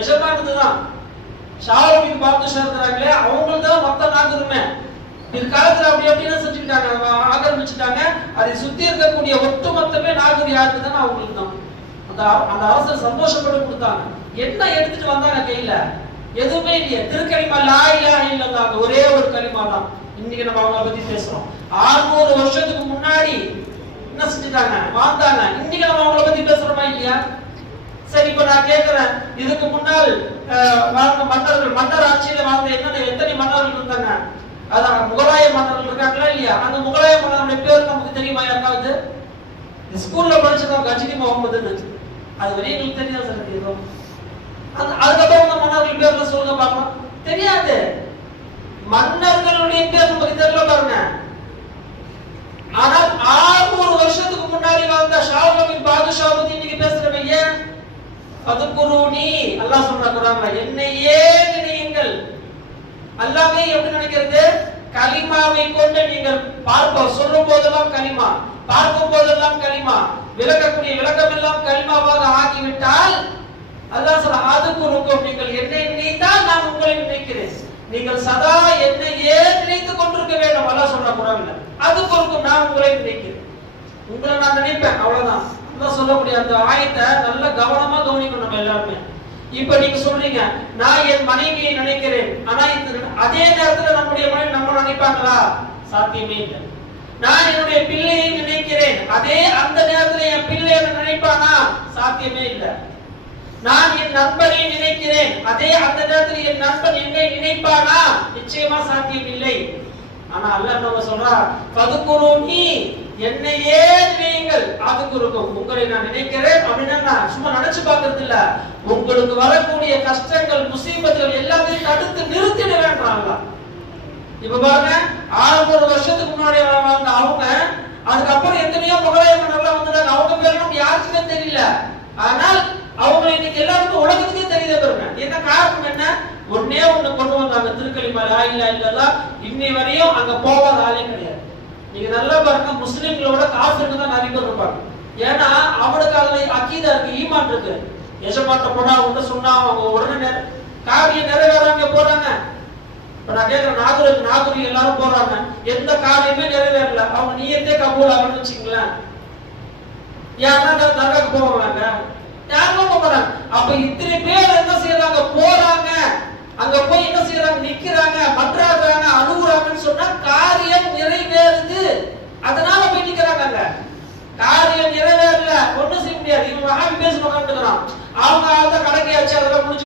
எஜமானது தான். ஷாவுலுக்கு பாதுஷா இருக்கிறாங்களே அவங்களுக்கு தான் மொத்த நாகுருமே. பிற்காலத்துல அப்படி எப்படின்னா செஞ்சுக்கிட்டாங்க, ஆக்கிரமிச்சுட்டாங்க. அதை சுத்தி இருக்கக்கூடிய ஒட்டுமொத்தமே நாகூர் யாருக்கு தான்? அவங்களுக்கு தான். அந்த அரசர் சந்தோஷப்பட்டு கொடுத்தாங்க. என்ன எடுத்துட்டு வந்தாங்க கையில? எதுவுமே இல்லையே. திருக்கலிமா லா இலாஹ இல்லல்லாஹ் ஒரே ஒரு கலிமா தான். இன்னைக்கு நம்ம அவங்கள பத்தி பேசுறோம். 600 வருஷத்துக்கு முன்னாடி என்ன செஞ்சுட்டாங்க? வாழ்ந்தாங்க. இன்னைக்கு நம்ம அவங்கள பத்தி பேசுறோமா இல்லையா? சரி, இப்ப நான் கேட்கிறேன், இதுக்கு முன்னால் வாழ்ந்த மன்னர்கள், மன்னர் ஆட்சியில வாழ்ந்த எத்தனை மன்னர்கள் இருந்தாங்க? அதான் முகலாய மன்னர்கள் இருக்காங்களா இல்லையா? அந்த முகலாய மன்னருடைய பேர் நமக்கு தெரியுமா யாருக்காவது? ஸ்கூல்ல படிச்சதோம் கஜினி முகமதுன்னு. அது வரையும் எங்களுக்கு தெரியாது சார். ஏதோ அதுக்கப்புறம் அந்த மன்னர்கள் பேர்ல சொல்லுங்க பார்க்கலாம். தெரியாது. மன்னர்களுடைய பேர் நமக்கு தெரியல பாருங்க. ஆனால் 600 வருஷத்துக்கு முன்னாடி வாழ்ந்த ஷாவுல் பாதுஷா பத்தி இன்னைக்கு பேசுறவங்க ஏன்? ஃபதுகுருனி அல்லாஹ் சொல்றான் குர்ஆன்ல, என்னையே நினையுங்கள். அல்லாஹ்வே எப்படி நினைக்கிறது? கலிமாவை கொண்டு நீங்கள் சொல்லும் போதெல்லாம் கலிமா, பார்க்கும் போதெல்லாம் கலிமா, விளக்கக்கூடிய விளக்கம் எல்லாம் கலிமாவாக ஆகிவிட்டால் அல்லாஹ் சொல்ற, அதுக்குருக்கும் நீங்கள் என்னை நினைத்தால் நான் உங்களை நினைக்கிறேன். நீங்கள் சதா என்னையே நினைத்துக் கொண்டிருக்க வேண்டும். அல்லாஹ் சொல்ற குர்ஆன்ல, அதுக்குருக்கும் நான் உங்களை நினைக்கிறேன், உங்களை நான் நினைப்பேன். அவ்வளவுதான் அல்லாஹ் சொல்லக்கூடிய அந்த ஆயத்தை நல்ல கவனமா கவனிக்கணும் நம்ம எல்லாருமே. இப்ப நீங்க சொல்றீங்க, நான் என் மனைவியை நினைக்கிறேன், ஆனா அதே நேரத்துல நம்முடைய மனைவி நம்ம நினைப்பாங்களா? சாத்தியமே இல்லை. நான் என்னுடைய பிள்ளையை நினைக்கிறேன், அதே அந்த நேரத்துல என் பிள்ளை நினைப்பானா? சாத்தியமே இல்லை. நான் என் நண்பனை நினைக்கிறேன், அதே அந்த நேரத்தில் என் நண்பன் என்னை நினைப்பானா? நிச்சயமா சாத்தியம் இல்லை. ஆனா அல்லாஹ் என்ன சொல்றா? ஃபதுகுருனி என்னையே நினையுங்கள், அதுக்குருக்கும் உங்களை நான் நினைக்கிறேன். அப்படின்னா சும்மா நினைச்சு பார்க்கறது இல்ல, உங்களுக்கு வரக்கூடிய கஷ்டங்கள் முசீபத்துகள் எல்லாத்தையும் தடுத்து நிறுத்திட வேண்டாம். இப்ப பாருங்க, 600 வருஷத்துக்கு முன்னாடி வாழ்ந்த அவங்க, அதுக்கப்புறம் எத்தனையோ முகலாய மன்னர்கள் வந்துட்டாங்க. அவங்க பேரும் யாருக்குமே தெரியல. ஆனால் அவங்க இன்னைக்கு எல்லாருக்கும் உலகத்துக்கே தெரியுது பாருங்க. என்ன காரணம்? என்ன? ஒன்னே ஒண்ணு கொண்டு வந்தாங்க, திருக்கலிமா லா இலாஹ இல்லல்லாஹ். இன்னை வரையும் அங்க போகாத ஆளே கிடையாது. நீங்க நல்லா பாருங்க, முஸ்லிம்களோட காஃபிருக்கு தான் நிறைய பேர் இருப்பாங்க. ஏன்னா அவனுக்கு அதுல அக்கீதா இருக்கு, ஈமான் இருக்கு. எஜமாட்ட போனா அவங்க சொன்னா அவங்க உடனே காரியம் நிறைவேறாங்க போறாங்க. இப்ப நான் கேட்கிறேன், நாகூர் எல்லாரும் போறாங்க, எந்த காரியமே நிறைவேறல, அவங்க நீயத்தே கபூல் ஆகணும்னு வச்சுங்களேன். யாருன்னா தர்காக்கு போவாங்க, யாரும் போறாங்க. அப்ப இத்தனை பேர் என்ன செய்யறாங்க? போறாங்க. அங்க போய் என்ன செய்யறாங்க? நிக்கிறாங்க, மன்றாடுறாங்க, அழுகுறாங்கன்னு சொன்னா காரியம் நிறைவேறுது. அதனால போய் நிக்கிறாங்க. காரியம் நிறைவேறல, ஒண்ணும் செய்ய முடியாது. இவன் வஹாபி பேச உட்காந்துக்கிறான். அவங்க கடைக்கு ஆச்சு, அதெல்லாம் முடிஞ்சு